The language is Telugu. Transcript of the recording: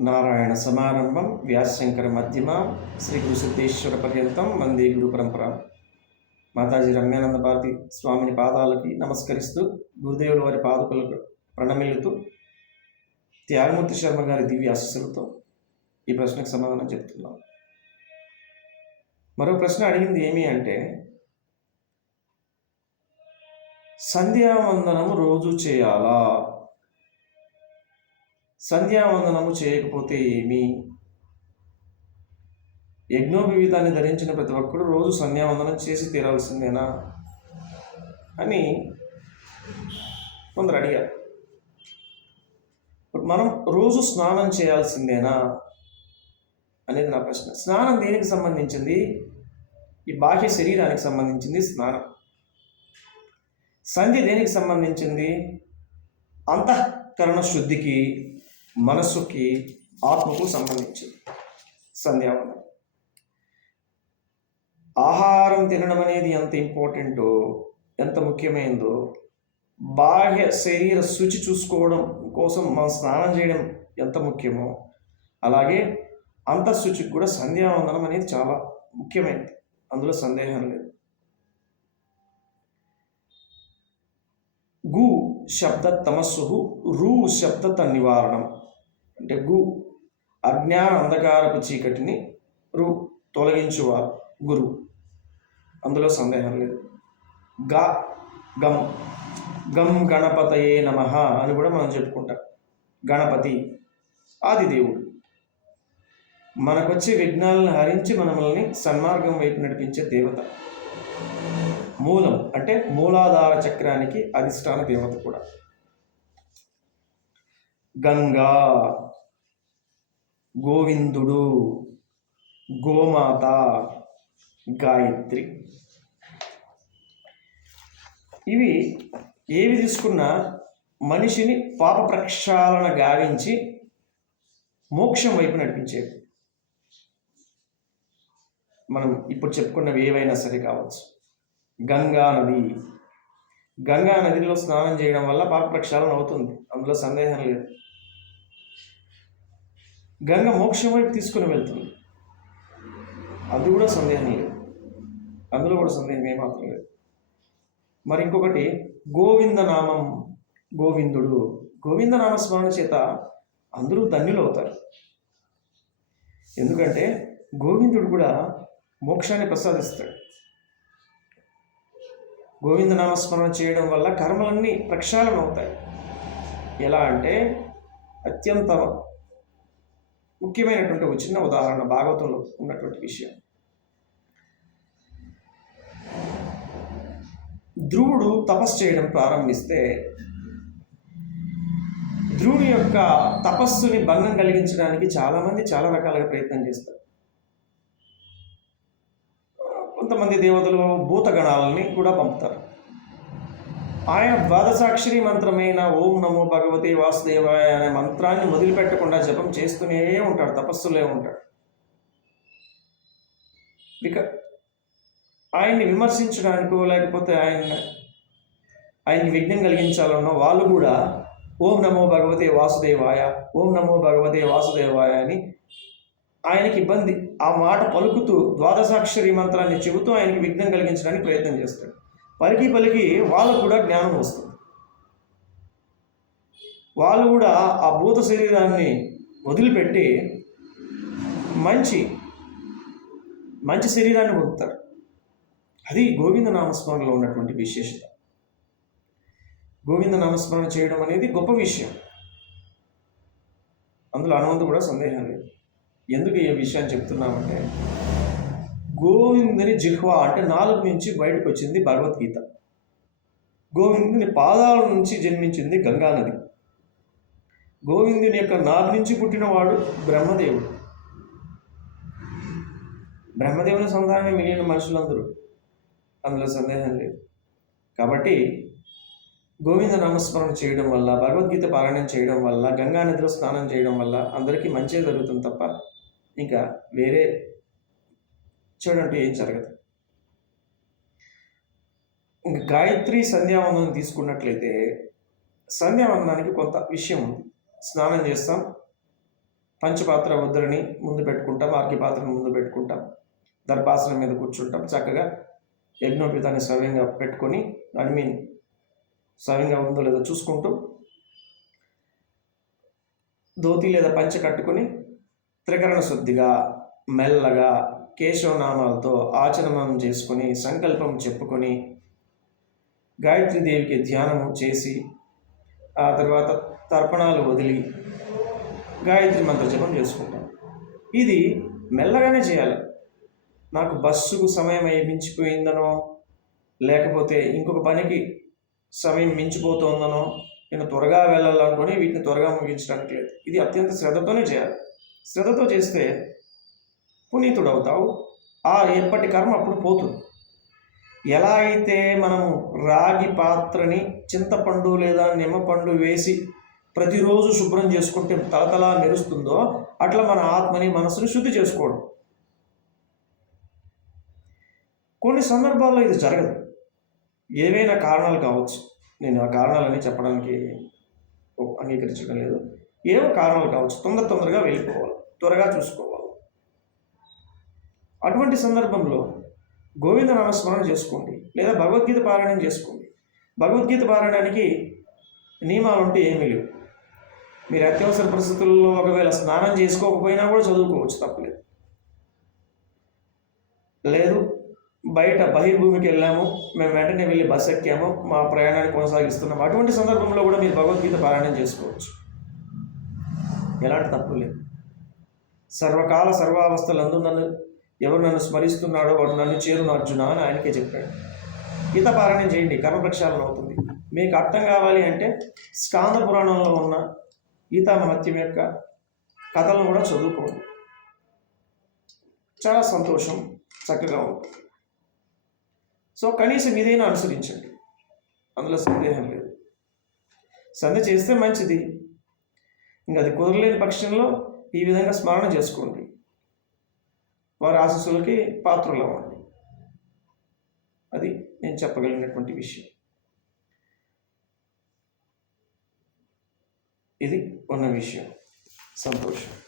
నారాయణ సమారంభం వ్యాసశంకర మధ్యమ శ్రీ గురుసిద్ధేశ్వర పర్యంతం వందే గురు పరంపర. మాతాజీ రమ్యానంద భారతి స్వామిని పాదాలకి నమస్కరిస్తూ గురుదేవుల వారి పాదుకులకు ప్రణమిల్లుతూ త్యాగమూర్తి శర్మ గారి దివ్య ఆశస్సులతో ఈ ప్రశ్నకు సమాధానం చెప్తున్నాం. మరో ప్రశ్న అడిగింది ఏమి అంటే సంధ్యావందనం రోజు చేయాలా? సంధ్యావందనము చేయకపోతే ఏమి? యజ్ఞోపవీతాన్ని ధరించిన ప్రతి ఒక్కరు రోజు సంధ్యావందనం చేసి తీరాల్సిందేనా? అని కొందరు అడిగారు. ఇప్పుడు మనం రోజు స్నానం చేయాల్సిందేనా? అనేది నా ప్రశ్న. స్నానం దేనికి సంబంధించింది? ఈ బాహ్య శరీరానికి సంబంధించింది స్నానం. సంధి దేనికి సంబంధించింది? అంతఃకరణ శుద్ధికి మనస్సుకి ఆత్మకు సంబంధించింది. సంధ్యావందనం ఆహారం తినడం అనేది ఎంత ఇంపార్టెంటో ఎంత ముఖ్యమైనదో బాహ్య శరీర శుచి చూసుకోవడం కోసం మనం స్నానం చేయడం ఎంత ముఖ్యమో అలాగే అంతఃశుచికి కూడా సంధ్యావందనం అనేది చాలా ముఖ్యమైనది. అందులో సందేహం లేదు. గు శబ్ద తమస్సు రు శబ్ద నివారణం అంటే గు అజ్ఞాన అంధకారపు చీకటిని రు తొలగించువారు గురు. అందులో సందేహం లేదు. గా గం. గం గణపతయే నమ అని కూడా మనం చెప్పుకుంటాం. గణపతి ఆదిదేవుడు. మనకొచ్చే విఘ్నాలను హరించి మనల్ని సన్మార్గం వైపు నడిపించే దేవత. మూలం అంటే మూలాధార చక్రానికి అధిష్టాన దేవత కూడా. గంగా గోవిందుడు గోమాత గాయత్రి. ఇవి ఏవి తీసుకున్నా మనిషిని పాప ప్రక్షాళన గావించి మోక్షం వైపు నడిపించేవి మనం ఇప్పుడు చెప్పుకున్నవి ఏవైనా సరే కావచ్చు. గంగా నది. గంగా నదిలో స్నానం చేయడం వల్ల పాప ప్రక్షాళన అవుతుంది. అందులో సందేహం లేదు. గంగ మోక్షం వైపు తీసుకుని వెళ్తుంది. అది కూడా సందేహం లేదు. అందులో కూడా సందేహం ఏమాత్రం లేదు. మరి ఇంకొకటి గోవింద నామం గోవిందుడు. గోవింద స్మరణ చేత అందరూ ధన్యులు అవుతారు. ఎందుకంటే గోవిందుడు కూడా మోక్షాన్ని ప్రసాదిస్తాడు. గోవింద నామస్మరణ చేయడం వల్ల కర్మలన్నీ ప్రక్షాళన అవుతాయి ఎలా అంటే అత్యంత ముఖ్యమైనటువంటి ఒక చిన్న ఉదాహరణ భాగవతంలో ఉన్నటువంటి విషయం. ధ్రువుడు తపస్సు చేయడం ప్రారంభిస్తే ధ్రువుడి యొక్క తపస్సుని భంగం కలిగించడానికి చాలామంది చాలా రకాలుగా ప్రయత్నం చేస్తారు. కొంతమంది దేవతలు భూతగణాలని కూడా పంపుతారు. ఆయన ద్వాదశాక్షరి మంత్రమైన? ఓం నమో భగవతే వాసుదేవాయ అనే మంత్రాన్ని వదిలిపెట్టకుండా జపం చేస్తూనే ఉంటాడు తపస్సులే ఉంటాడు. ఇక ఆయన్ని విమర్శించడానికో లేకపోతే ఆయన ఆయన్ని విఘ్నం కలిగించాలన్నో వాళ్ళు కూడా ఓం నమో భగవతే వాసుదేవాయ ఓం నమో భగవతే వాసుదేవాయ అని ఆయనకి ఇబ్బంది. ఆ మాట పలుకుతూ ద్వాదశాక్షరి మంత్రాన్ని చెబుతూ ఆయనకి విఘ్నం కలిగించడానికి ప్రయత్నం చేస్తాడు. పలికి పలికి వాళ్ళకు కూడా జ్ఞానం వస్తుంది. వాళ్ళు కూడా ఆ భూత శరీరాన్ని వదిలిపెట్టి మంచి మంచి శరీరాన్ని పొందుతారు. అది గోవింద నామస్మరణలో ఉన్నటువంటి విశేషత. గోవింద నామస్మరణ చేయడం అనేది గొప్ప విషయం. అందులో అనువంత కూడా సందేహం లేదు. ఎందుకు ఈ విషయాన్ని చెప్తున్నామంటే గోవిందుని జిహ్వా అంటే నాలుగు నుంచి బయటకు వచ్చింది భగవద్గీత. గోవిందుని పాదాల నుంచి జన్మించింది గంగానది గోవిందుని యొక్క నాలుగు నుంచి పుట్టినవాడు బ్రహ్మదేవుడు. బ్రహ్మదేవుని సంతానమే మిగిలిన మనుషులందరూ. అందులో సందేహం లేదు. కాబట్టి గోవింద నామస్మరణ చేయడం వల్ల భగవద్గీత పారాయణం చేయడం వల్ల గంగా నదిలో స్నానం చేయడం వల్ల అందరికీ మంచి జరుగుతుంది తప్ప ఇంకా వేరే చూడండి ఏం జరగదు. ఇంకా గాయత్రి సంధ్యావందనం తీసుకున్నట్లయితే సంధ్యావందనానికి కొంత విషయం ఉంది. స్నానం చేస్తాం పంచపాత్ర ఉద్దరిని ముందు పెట్టుకుంటాం ఆర్కి పాత్రని ముందు పెట్టుకుంటాం దర్భాసనం మీద కూర్చుంటాం. చక్కగా యజ్ఞోపితాన్ని స్వయంగా పెట్టుకొని ఐ మీన్ స్వయంగా ఉందో లేదో చూసుకుంటూ ధోతి లేదా పంచ కట్టుకొని త్రికరణ శుద్ధిగా మెల్లగా కేశవనామాలతో ఆచరణం చేసుకొని సంకల్పం చెప్పుకొని గాయత్రీదేవికి ధ్యానము చేసి ఆ తర్వాత తర్పణాలు వదిలి గాయత్రి మంత్ర జపం చేసుకుంటాం. ఇది మెల్లగానే చేయాలి. నాకు బస్సుకు సమయం మించిపోయిందనో లేకపోతే ఇంకొక పనికి సమయం మించిపోతుందనో నేను త్వరగా వెళ్ళాలనుకొని వీటిని త్వరగా ముగించడానికి లేదు. ఇది అత్యంత శ్రద్ధతోనే చేయాలి. శ్రద్ధతో చేస్తే పునీతుడు అవుతావు ఆ ఏర్పటి కర్మ అప్పుడు పోతుంది. ఎలా అయితే మనము రాగి పాత్రని చింతపండు లేదా నిమ్మపండు వేసి ప్రతిరోజు శుభ్రం చేసుకుంటే తలతలా మెరుస్తుందో అట్లా మన ఆత్మని మనసుని శుద్ధి చేసుకోవడం. కొన్ని సందర్భాల్లో ఇది జరగదు. ఏవైనా కారణాలు కావచ్చు. నేను ఆ కారణాలని చెప్పడానికి అంగీకరించడం లేదు. ఏవో కారణాలు కావచ్చు. తొందర తొందరగా వెళ్ళిపోవాలి. త్వరగా చూసుకోవాలి. అటువంటి సందర్భంలో గోవింద నామస్మరణ చేసుకోండి లేదా భగవద్గీత పారాయణం చేసుకోండి. భగవద్గీత పారాయణానికి నియమాలు ఉంటే ఏమీ లేవు. మీరు అత్యవసర పరిస్థితుల్లో ఒకవేళ స్నానం చేసుకోకపోయినా కూడా చదువుకోవచ్చు తప్పలేదు. లేదు బయట బహిర్భూమికి వెళ్ళాము మేము వెంటనే వెళ్ళి బస్ ఎక్కాము మా ప్రయాణాన్ని కొనసాగిస్తున్నాము. అటువంటి సందర్భంలో కూడా మీరు భగవద్గీత పారాయణం చేసుకోవచ్చు. ఎలాంటి తప్పు లేదు సర్వకాల సర్వావస్థలందు నన్ను ఎవరు నన్ను స్మరిస్తున్నాడో వాడు నన్ను చేరును అర్జున అని ఆయనకే చెప్పాడు. గీత పారాయణం చేయండి కర్మ ప్రక్షాళన అవుతుంది. మీకు అర్థం కావాలి అంటే స్కాంద పురాణంలో ఉన్న గీతా మహత్యం యొక్క కథలను కూడా చదువుకోండి. చాలా సంతోషం చక్కగా ఉంటుంది. సో కనీసం ఇదైనా అనుసరించండి. అందులో సందేహం లేదు. సంధి చేస్తే మంచిది. ఇంకా అది కుదరలేని పక్షంలో ఈ విధంగా స్మరణ చేసుకోండి. వారి ఆశస్సులకి పాత్రలు అవ్వండి అది నేను చెప్పగలిగినటువంటి విషయం. ఇది ఉన్న విషయం. సంతోషం.